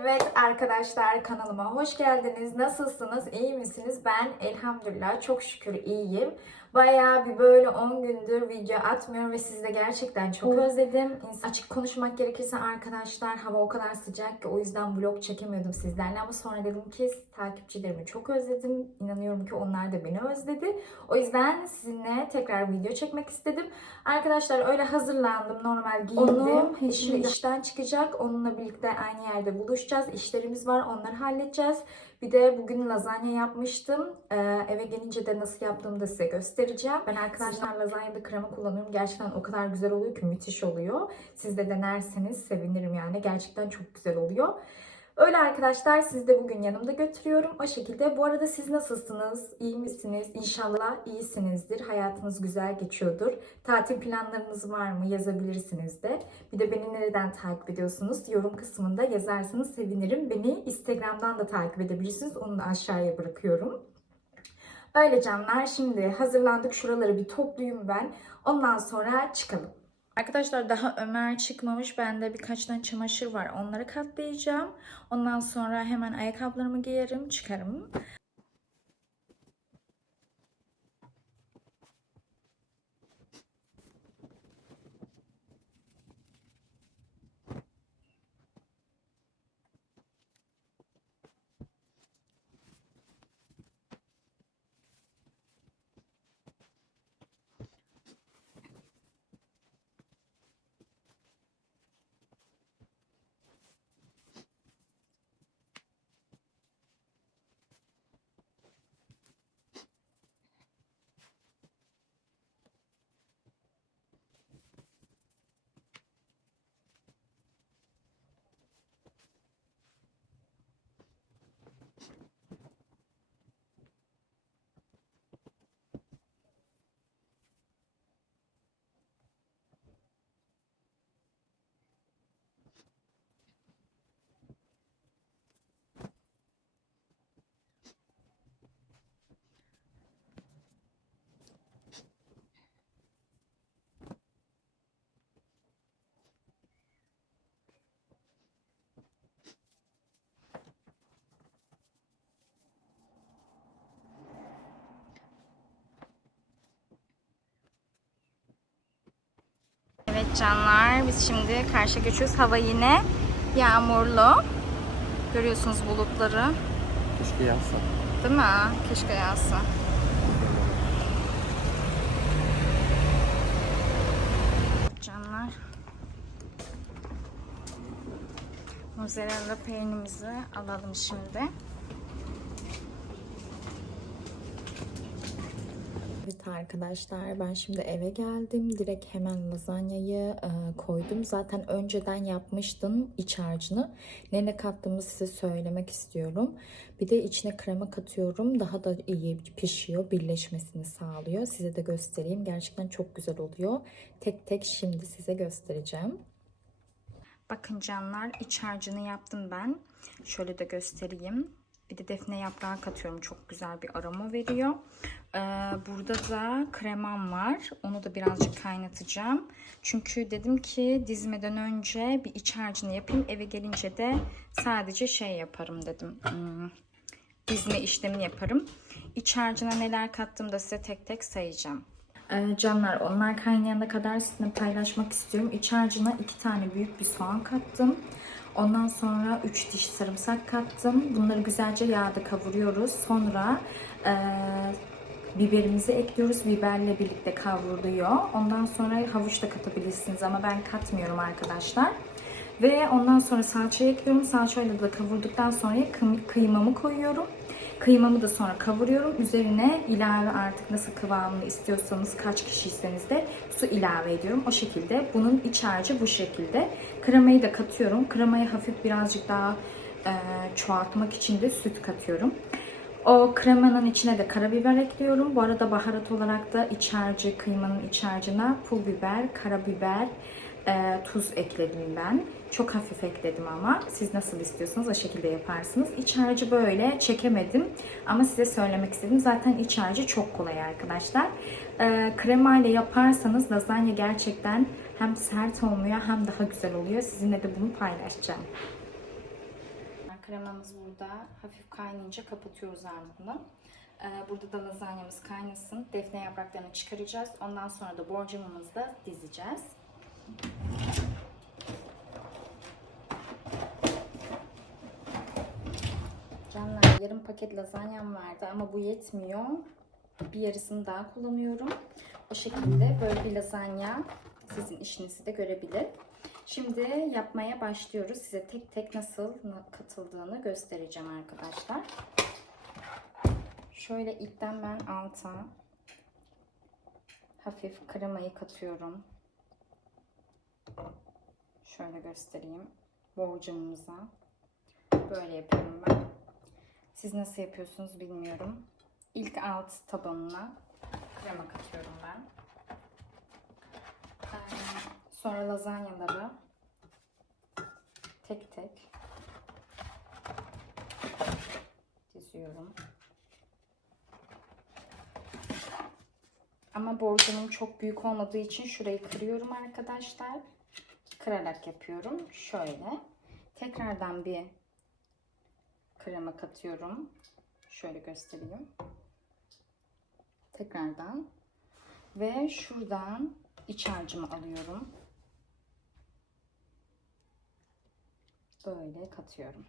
Evet arkadaşlar kanalıma hoş geldiniz. Nasılsınız? İyi misiniz? Ben elhamdülillah çok şükür iyiyim. Bayağı bir böyle 10 gündür video atmıyorum ve sizi de gerçekten çok özledim. Açık konuşmak gerekirse arkadaşlar hava o kadar sıcak ki o yüzden vlog çekemiyordum sizlerle ama sonra dedim ki takipçilerimi çok özledim. İnanıyorum ki onlar da beni özledi. O yüzden sizinle tekrar video çekmek istedim. Arkadaşlar öyle hazırlandım. Normal giyindim. Onu de işten çıkacak. Onunla birlikte aynı yerde buluşacağız. İşlerimiz var. Onları halledeceğiz. Bir de bugün lazanya yapmıştım. Ee, eve gelince de nasıl yaptığımı da size göstereceğim. Ben arkadaşlar lazanyada krema kullanıyorum. Gerçekten o kadar güzel oluyor ki müthiş oluyor. Siz de denerseniz sevinirim yani. Gerçekten çok güzel oluyor. Öyle arkadaşlar siz de bugün yanımda götürüyorum. O şekilde. Bu arada siz nasılsınız? İyi misiniz? İnşallah iyisinizdir. Hayatınız güzel geçiyordur. Tatil planlarınız var mı? Yazabilirsiniz de. Bir de beni nereden takip ediyorsunuz? Yorum kısmında yazarsanız sevinirim. Beni Instagram'dan da takip edebilirsiniz. Onu da aşağıya bırakıyorum. Öyle canlar. Şimdi hazırlandık. Şuraları bir toplayayım ben. Ondan sonra çıkalım. Arkadaşlar daha Ömer çıkmamış. Bende birkaç tane çamaşır var. Onları katlayacağım. Ondan sonra hemen ayakkabılarımı giyerim, çıkarım. Evet canlar biz şimdi karşıya geçiyoruz. Hava yine yağmurlu. Görüyorsunuz bulutları. Keşke yazsa. Değil mi? Keşke yağsa. Canlar. Mozzarella peynirimizi alalım şimdi. Evet arkadaşlar ben şimdi eve geldim. Direkt hemen lazanyayı e, koydum. Zaten önceden yapmıştım iç harcını. Ne ne kattığımı size söylemek istiyorum. Bir de içine krema katıyorum. Daha da iyi pişiyor. Birleşmesini sağlıyor. Size de göstereyim. Gerçekten çok güzel oluyor. Tek tek şimdi size göstereceğim. Bakın canlar iç harcını yaptım ben. Şöyle de göstereyim. Bir de defne yaprağı katıyorum. Çok güzel bir aroma veriyor. Ee, burada da kremam var. Onu da birazcık kaynatacağım. Çünkü dedim ki dizmeden önce bir iç harcını yapayım. Eve gelince de sadece şey yaparım dedim. Hmm, dizme işlemini yaparım. İç harcına neler kattım da size tek tek sayacağım. Ee, canlar onlar kaynayana kadar sizinle paylaşmak istiyorum. İç harcına iki tane büyük bir soğan kattım. Ondan sonra 3 diş sarımsak kattım. Bunları güzelce yağda kavuruyoruz. Sonra e, biberimizi ekliyoruz. Biberle birlikte kavruluyor. Ondan sonra havuç da katabilirsiniz ama ben katmıyorum arkadaşlar. Ve ondan sonra salça ekliyorum. Salçayla da kavurduktan sonra kı- kıymamı koyuyorum. Kıymamı da sonra kavuruyorum. Üzerine ilave artık nasıl kıvamını istiyorsanız kaç kişiyseniz de su ilave ediyorum. O şekilde. Bunun iç harcı bu şekilde. Kremayı da katıyorum. Kremayı hafif birazcık daha e, çoğaltmak için de süt katıyorum. O kremanın içine de karabiber ekliyorum. Bu arada baharat olarak da iç harcı, kıymanın iç harcına pul biber, karabiber, e, tuz ekledim ben. Çok hafif ekledim ama siz nasıl istiyorsanız o şekilde yaparsınız. İç harcı böyle çekemedim ama size söylemek istedim. Zaten iç harcı çok kolay arkadaşlar. E, krema ile yaparsanız lazanya gerçekten hem sert olmuyor hem daha güzel oluyor. Sizinle de bunu paylaşacağım. kremamız burada. Hafif kaynayınca kapatıyoruz ardını. Ee, burada da lazanyamız kaynasın. Defne yapraklarını çıkaracağız. Ondan sonra da borcamımızı da dizeceğiz. Canlar yarım paket lazanyam vardı ama bu yetmiyor. Bir yarısını daha kullanıyorum. O şekilde böyle bir lazanya sizin işinizi de görebilir. Şimdi yapmaya başlıyoruz. Size tek tek nasıl katıldığını göstereceğim arkadaşlar. Şöyle ilkten ben alta hafif kremayı katıyorum. Şöyle göstereyim. Borcamımıza. Böyle yapıyorum ben. Siz nasıl yapıyorsunuz bilmiyorum. İlk alt tabanına krema katıyorum ben. Ee, Sonra lazanyaları tek tek diziyorum. Ama borcamım çok büyük olmadığı için şurayı kırıyorum arkadaşlar. Kırarak yapıyorum. Şöyle. Tekrardan bir krema katıyorum. Şöyle göstereyim. Tekrardan. Ve şuradan iç harcımı alıyorum. Böyle katıyorum.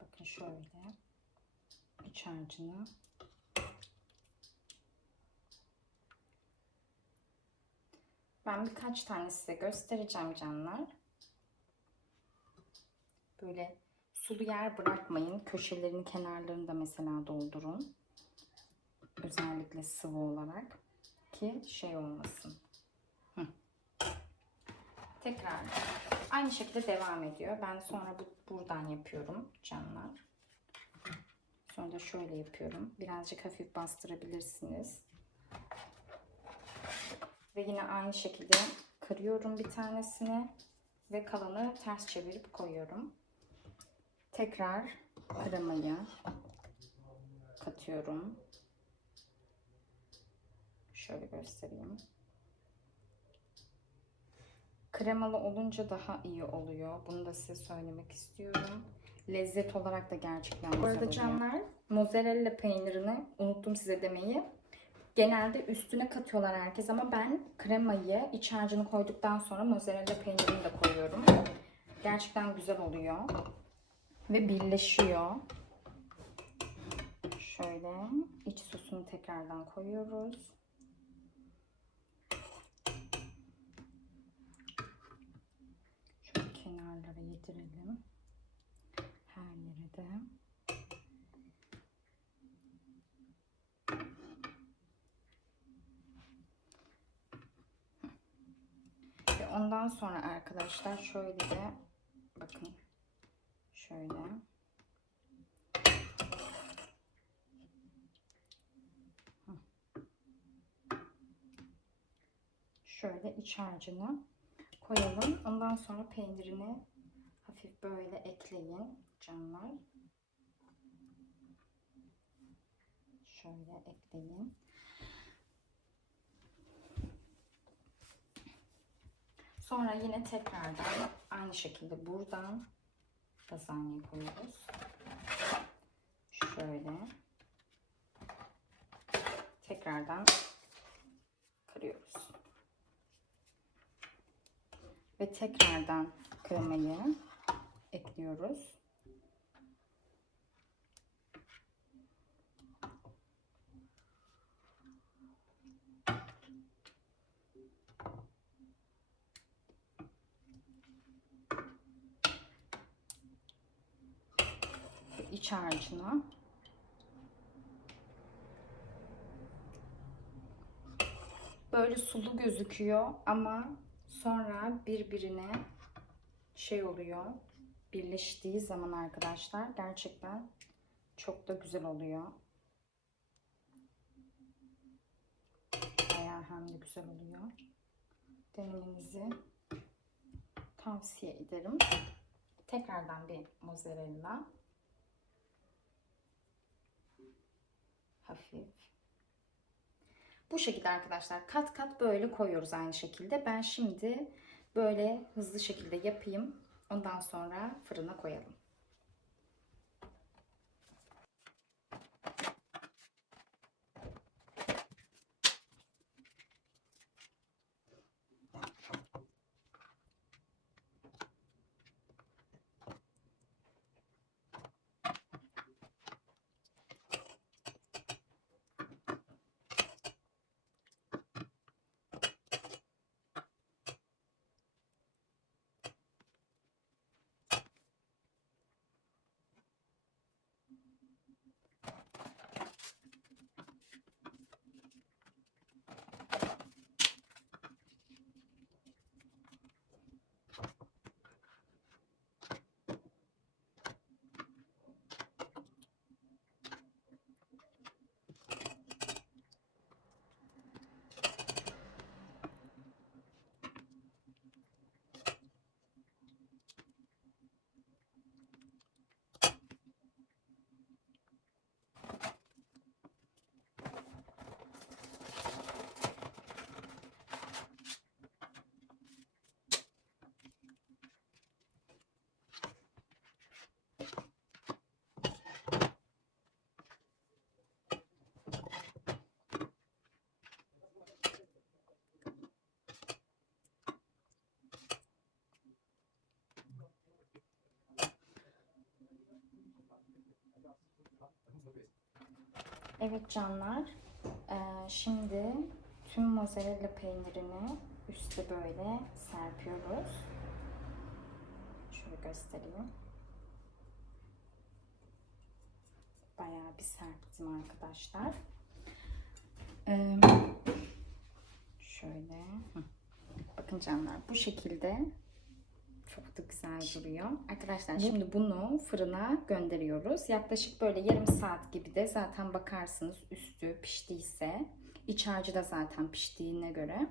Bakın şöyle iç harcını Ben birkaç tane size göstereceğim canlar. Böyle sulu yer bırakmayın. Köşelerini kenarlarını da mesela doldurun. Özellikle sıvı olarak ki şey olmasın. Hı. Tekrar aynı şekilde devam ediyor. Ben sonra bu, buradan yapıyorum canlar. Sonra da şöyle yapıyorum. Birazcık hafif bastırabilirsiniz. Ve yine aynı şekilde kırıyorum bir tanesini ve kalanı ters çevirip koyuyorum. Tekrar kremayı katıyorum. Şöyle göstereyim. Kremalı olunca daha iyi oluyor. Bunu da size söylemek istiyorum. Lezzet olarak da gerçekten güzel Bu arada oluyor. canlar mozzarella peynirini unuttum size demeyi. Genelde üstüne katıyorlar herkes ama ben kremayı iç harcını koyduktan sonra mozzarella peynirini de koyuyorum. Gerçekten güzel oluyor. Ve birleşiyor. Şöyle iç sosunu tekrardan koyuyoruz. Şöyle kenarlara yedirelim. Her yere de. Ve ondan sonra arkadaşlar şöyle de bakın şöyle şöyle iç harcını koyalım. Ondan sonra peynirini hafif böyle ekleyin canlar. Şöyle ekleyin. Sonra yine tekrardan aynı şekilde buradan lazanyayı koyuyoruz. Şöyle. Tekrardan kırıyoruz. Ve tekrardan kremayı ekliyoruz. İç harcına böyle sulu gözüküyor ama sonra birbirine şey oluyor birleştiği zaman arkadaşlar gerçekten çok da güzel oluyor. Bayağı hem de güzel oluyor. Denemenizi tavsiye ederim. Tekrardan bir mozzarella. Hafif. Bu şekilde arkadaşlar kat kat böyle koyuyoruz aynı şekilde. Ben şimdi Böyle hızlı şekilde yapayım. Ondan sonra fırına koyalım. Evet canlar. Ee, şimdi tüm mozzarella peynirini üstte böyle serpiyoruz. Şöyle göstereyim. Bayağı bir serptim arkadaşlar. Ee, şöyle. Bakın canlar bu şekilde çok da güzel duruyor. Arkadaşlar şimdi bunu fırına gönderiyoruz. Yaklaşık böyle yarım saat gibi de zaten bakarsınız üstü piştiyse. iç harcı da zaten piştiğine göre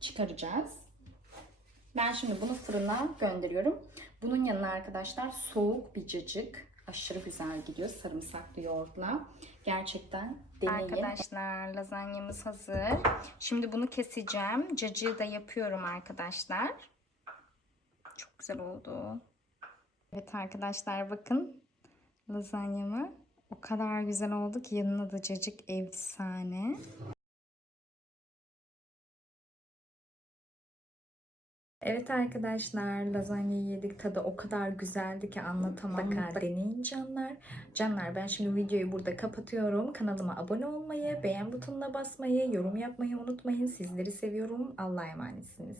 çıkaracağız. Ben şimdi bunu fırına gönderiyorum. Bunun yanına arkadaşlar soğuk bir cacık. Aşırı güzel gidiyor sarımsaklı yoğurtla. Gerçekten deneyin. Arkadaşlar lazanyamız hazır. Şimdi bunu keseceğim. Cacığı da yapıyorum arkadaşlar. Çok güzel oldu. Evet arkadaşlar bakın lazanyamı o kadar güzel oldu ki yanına da cacık efsane. Evet arkadaşlar lazanyayı yedik tadı o kadar güzeldi ki anlatamam. Mutlaka deneyin canlar. Canlar ben şimdi videoyu burada kapatıyorum. Kanalıma abone olmayı, beğen butonuna basmayı, yorum yapmayı unutmayın. Sizleri seviyorum. Allah'a emanetsiniz.